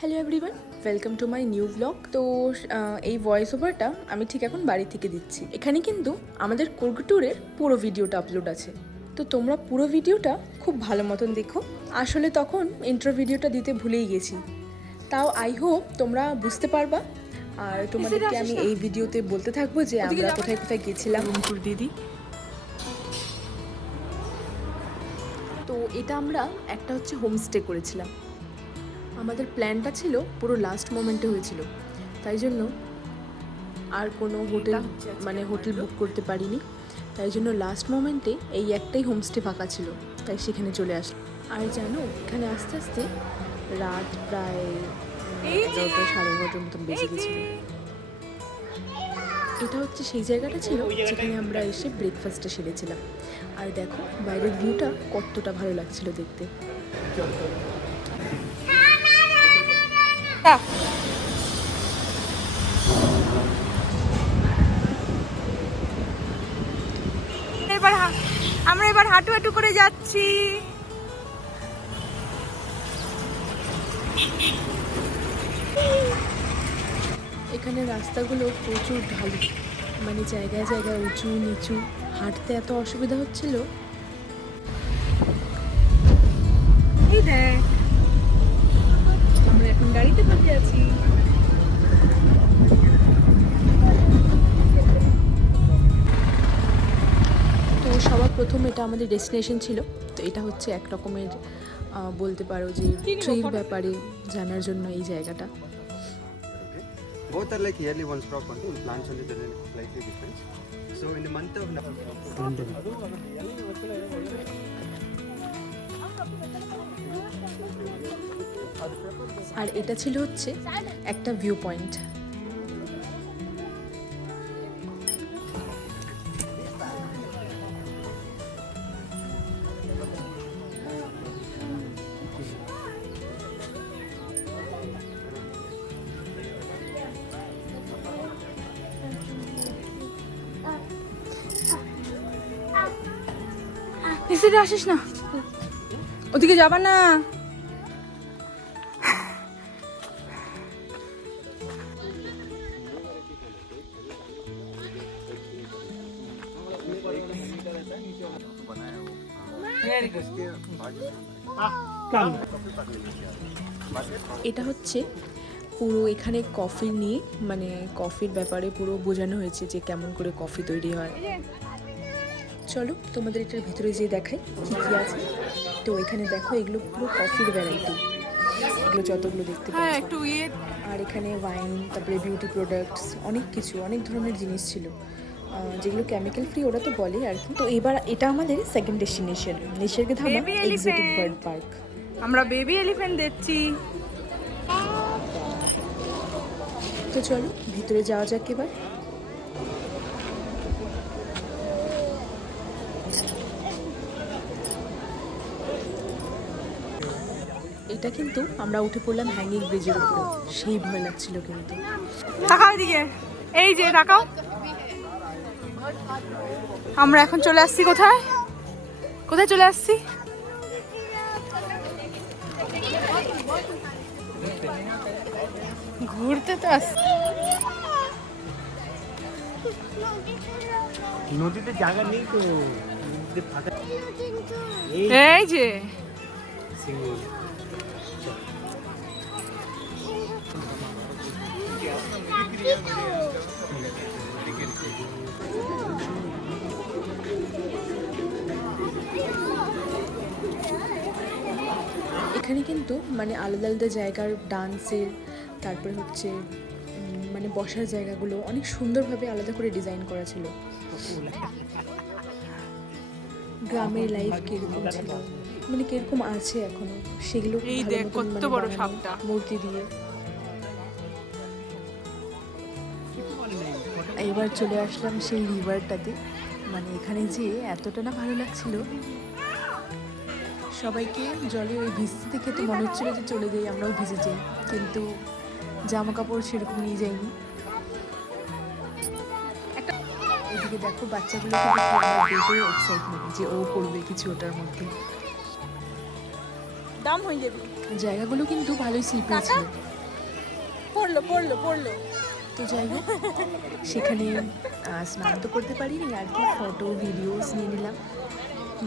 Hello everyone, welcome to my new blog. তো এই voice ওভারটা আমি ঠিক এখন বাড়ি থেকে দিচ্ছি। এখানে কিন্তু আমাদের কুর্গ ট্যুরের পুরো ভিডিওটা আপলোড আছে, তো তোমরা পুরো ভিডিওটা খুব ভালো মতন দেখো। আসলে তখন ইন্ট্রো ভিডিওটা দিতে ভুলেই গেছি, তাও আই হোপ তোমরা বুঝতে পারবা। আর তোমাদেরকে আমি এই ভিডিওতে বলতে থাকবো যে আমরা কোথায় কোথায় গেছিলাম। রুমপুর দিদি, তো এটা আমরা একটা হচ্ছে হোমস্টে করেছিলাম। আমাদের প্ল্যানটা ছিল পুরো লাস্ট মোমেন্টে হয়েছিল, তাই জন্য আর কোনো হোটেল বুক করতে পারিনি। তাই জন্য লাস্ট মোমেন্টে এই একটাই হোমস্টে ফাঁকা ছিল, তাই সেখানে চলে আসলাম। আর জানো, এখানে আস্তে আস্তে রাত প্রায় 11টা সাড়ে 11টার মতন বেজে গেছিল। এটা হচ্ছে সেই জায়গাটা ছিল যেখানে আমরা এসে ব্রেকফাস্টটা সেরেছিলাম। আর দেখো বাইরের ভিউটা কতটা ভালো লাগছিল দেখতে। আমরা এবার হাঁটু হাঁটু করে যাচ্ছি। এখানে রাস্তাগুলো প্রচুর ঢালু, মানে জায়গায় জায়গায় উঁচু নিচু, হাঁটতে এত অসুবিধা হচ্ছিল। এই দেখ, আমরা এখন গাড়িতে বসে আছি। তো সবার প্রথম এটা আমাদের ডেস্টিনেশন ছিল। তো এটা হচ্ছে এক রকমের বলতে পারো যে ট্রির ব্যাপারে জানার জন্য এই জায়গাটা। Both are like yearly once crop only. In plants only there is slightly difference. So in the month of আর এটা ছিল হচ্ছে একটা ভিউ পয়েন্ট। এসে আসিস না, ওদিকে যাবা না। এটা হচ্ছে পুরো এখানে কফি নিয়ে, মানে কফির ব্যাপারে পুরো বোঝানো হয়েছে যে কেমন করে কফি তৈরি হয়। চলো তোমাদের এটার ভিতরে যেয়ে দেখাই কী কী আছে। তো এখানে দেখো, এগুলো পুরো কফির ভ্যারাইটি, এগুলো যতগুলো দেখতে পাচ্ছ। আর এখানে ওয়াইন, তারপরে বিউটি প্রোডাক্টস, অনেক কিছু, অনেক ধরনের জিনিস ছিল যেগুলো কেমিক্যাল ফ্রি, ওরা তো বলে আর কি। তো এবার এটা আমাদের second destination, Nisargadham exotic bird park. আমরা বেবি এলিফ্যান্ট দেখছি। তো চলো ভিতরে যাওয়া যাক এবার। এটা কিন্তু আমরা উঠে পড়লাম হ্যাঙ্গিং ব্রিজের উপরে, সেই ভয় লাগছিল কিন্তু। তাকাও এদিকে, এই যে তাকাও। আমরা এখন চলে আসছি কোথায়, কোথায় চলে আসছি? ঘুরতে তো আসছি। নদীতে জায়গা নেই তো, এই যে এখানে কিন্তু মানে আলাদা আলাদা জায়গার ডান্সের, তারপরে হচ্ছে মানে বসার জায়গাগুলো অনেক সুন্দরভাবে আলাদা করে ডিজাইন করা ছিল। গ্রামের লাইফ কিরকম ছিল, মানে কিরকম আছে এখনো, সেগুলো এই দেখ কত বড় সাপটা মূর্তি দিয়ে। এবার চলে আসলাম সেই রিভারটাতে, মানে এখানে যেয়ে এতটা না ভালো লাগছিল। সবাইকে জলে ওই ভিজতে দেখে তো মনে হচ্ছিল যে চলে যাই, আমরাও ভিজে যাই, কিন্তু জামা কাপড় সেরকম নিয়ে যাইনি। এদিকে দেখো বাচ্চাগুলোকে দেখে আমার বেশি এক্সাইটমেন্ট যে ও করবে কিছু ওটার মধ্যে। দাম হয়ে যাবে। জায়গাগুলো কিন্তু ভালোই স্লিপারি ছিল। পড়লো। তো যাই হোক, সেখানে স্নান তো করতে পারিনি, আর কি ফটো ভিডিওস নিয়ে নিলাম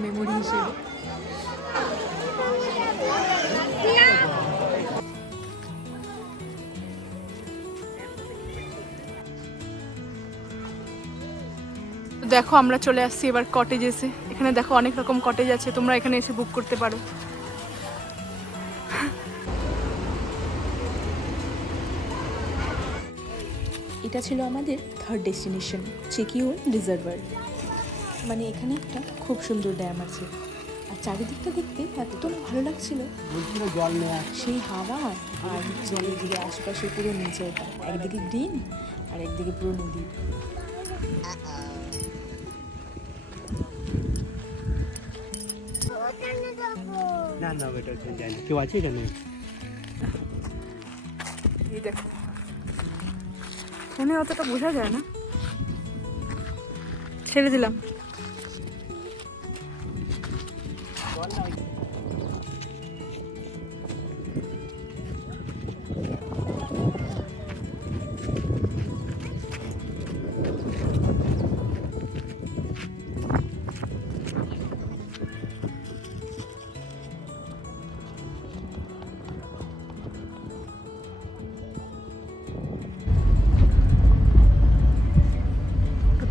মেমোরি হিসেবে। দেখো আমরা চলে আসছি এবার কটেজেসে। এখানে দেখো অনেক রকম কটেজ আছে, তোমরা এখানে এসে বুক করতে পারো। এটা ছিল আমাদের থার্ড ডেস্টিনেশন, চেকিওন রিজার্ভার। মানে এখানে একটা খুব সুন্দর ড্যাম আছে, আর চারিদিকটা দেখতে এত ভালো লাগছিল। জল নেওয়া সেই হাওয়া আর চারিদিকে আশেপাশে পুরো নেচারটা, একদিকে গ্রিন আর একদিকে পুরো নদী। না বেটা যায় না, কেউ আছে এখানে? এই দেখো, ফোনে অতটা বোঝা যায় না, ছেড়ে দিলাম।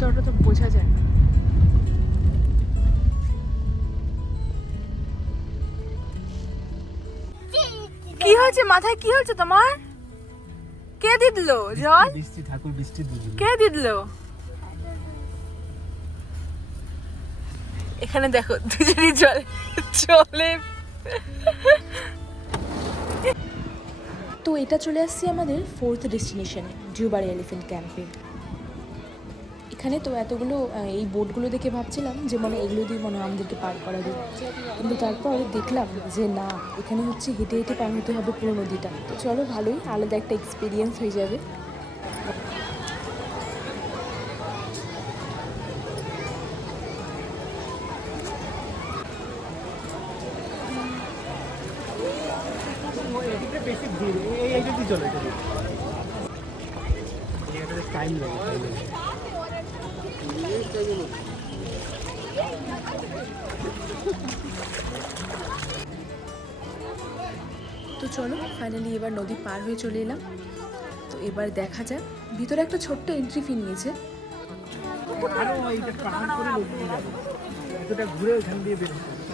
অতটা তো বোঝা যায় না। কি হয়েছে মাথায়, কি হয়েছে তোমার? কে দিল জল? বৃষ্টি, ঠাকুর বৃষ্টি দিল। কে দিল? এখানে দেখো দুজনই চলে। তো এটা চলে আসছি আমাদের ফোর্থ ডেস্টিনেশনে, ডিউবারি এলিফ্যান্ট ক্যাম্পে। এখানে তো এতগুলো এই বোটগুলো দেখে ভাবছিলাম যে মানে এগুলো দিয়ে মনে হয় আমাদেরকে পার করাবে, কিন্তু তারপর দেখলাম যে না, এখানে হচ্ছে হেঁটে হেঁটে পার হতে হবে পুরো নদীটা। তো চলো, ভালোই আলাদা একটা এক্সপিরিয়েন্স হয়ে যাবে। বেশি ভিড়, এই যদি চলে টাইম লাগে। তো চলো, ফাইনালি এবার নদী পার হয়ে চলে এলাম। তো এবার দেখা যাক, ভিতরে একটা ছোট্ট এন্ট্রি ফি নিয়েছে। আরো এইটা পাহাড় করে নদী যাবে, এতটা ঘুরে ওখান দিয়ে বের হতে হবে।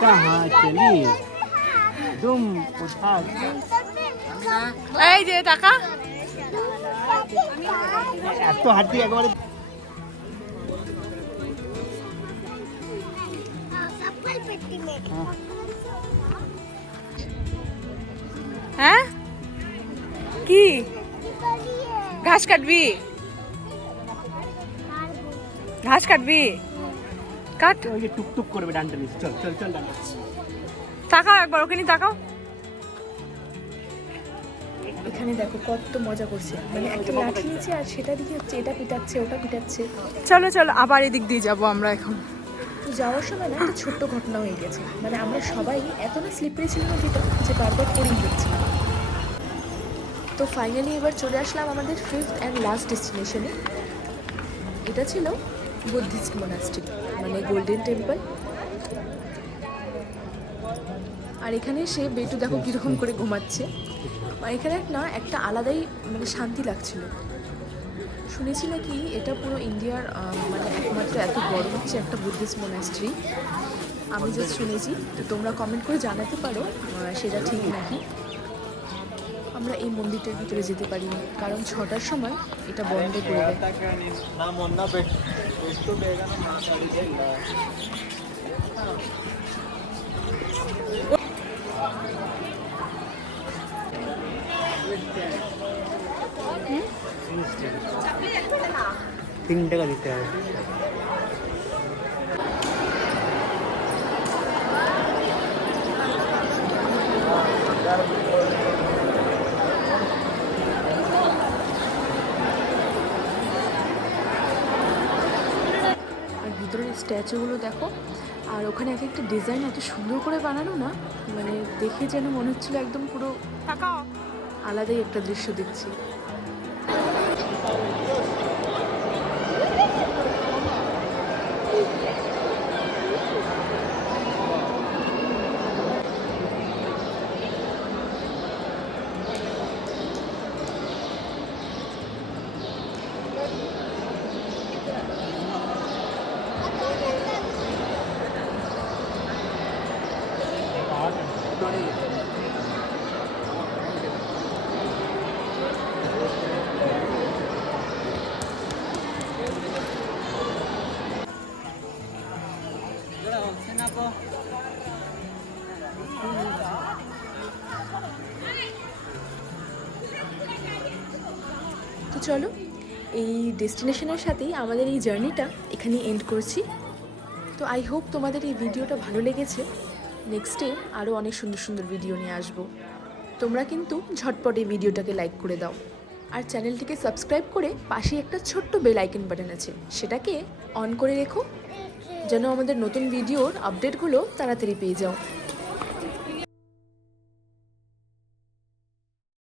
कहाँ चली तुम? उठा এই যে টাকা এত হাঁটি একবারে। হ্যাঁ কি ঘাস কাটবি? ঘাস কাটবি? কাট। ওই যে টুকটুক করবে ডান্ডা নিয়ে। চল চল চল ডান্ডা। তাকাও একবার, ওকে নিয়ে তাকাও। এখানে দেখো কত মজা করছে, মানে একটা লাঠি নিয়েছে আর সেটা দিকে হচ্ছে এটা পিটাচ্ছে ওটা পিটাচ্ছে। চলো চলো, আবার এদিক দিয়ে যাবো আমরা এখন। তো যাওয়ার সময় না একটা ছোট্ট ঘটনা হয়ে গেছে, মানে আমরা সবাই এত না স্লিপারি ছিল নদীটা যে বারবার পড়েই যাচ্ছিলাম। তো ফাইনালি এবার চলে আসলাম আমাদের ফিফথ অ্যান্ড লাস্ট ডেস্টিনেশনে। এটা ছিল বুদ্ধিস্ট মোনাস্ট্রি, মানে গোল্ডেন টেম্পল। আর এখানে সে বেটু দেখো কীরকম করে ঘুমাচ্ছে, আর এখানে না একটা আলাদাই মানে শান্তি লাগছিল। শুনেছি নাকি এটা পুরো ইন্ডিয়ার মানে একমাত্র এত বড় হচ্ছে একটা বুদ্ধিস্ট মোনাস্ট্রি। আমি জাস্ট শুনেছি, তো তোমরা কমেন্ট করে জানাতে পারো সেটা ঠিক নাকি। আমরা এই মন্দিরটার ভিতরে যেতে পারিনি, কারণ 6টার সময় এটা বন্ধ করে দেয়। $3 দিতে হবে। আর ভিতরের স্ট্যাচুগুলো দেখো, আর ওখানে এক একটা ডিজাইন এত সুন্দর করে বানানো না, মানে দেখে যেন মনে হচ্ছিল একদম পুরো আলাদাই একটা দৃশ্য দেখছি। তো চলো, এই ডেস্টিনেশনের সাথেই আমাদের এই জার্নিটা এখানে এন্ড করছি। তো আই হোপ তোমাদের এই ভিডিওটা ভালো লেগেছে। নেক্সটে আরও অনেক সুন্দর সুন্দর ভিডিও নিয়ে আসবো। তোমরা কিন্তু ঝটপট এই ভিডিওটাকে লাইক করে দাও, আর চ্যানেলটিকে সাবস্ক্রাইব করে পাশে একটা ছোট্ট বেল আইকন বাটন আছে, সেটাকে অন করে রেখো, যেন আমাদের নতুন ভিডিওর আপডেটগুলো তাড়াতাড়ি পেয়ে যাও।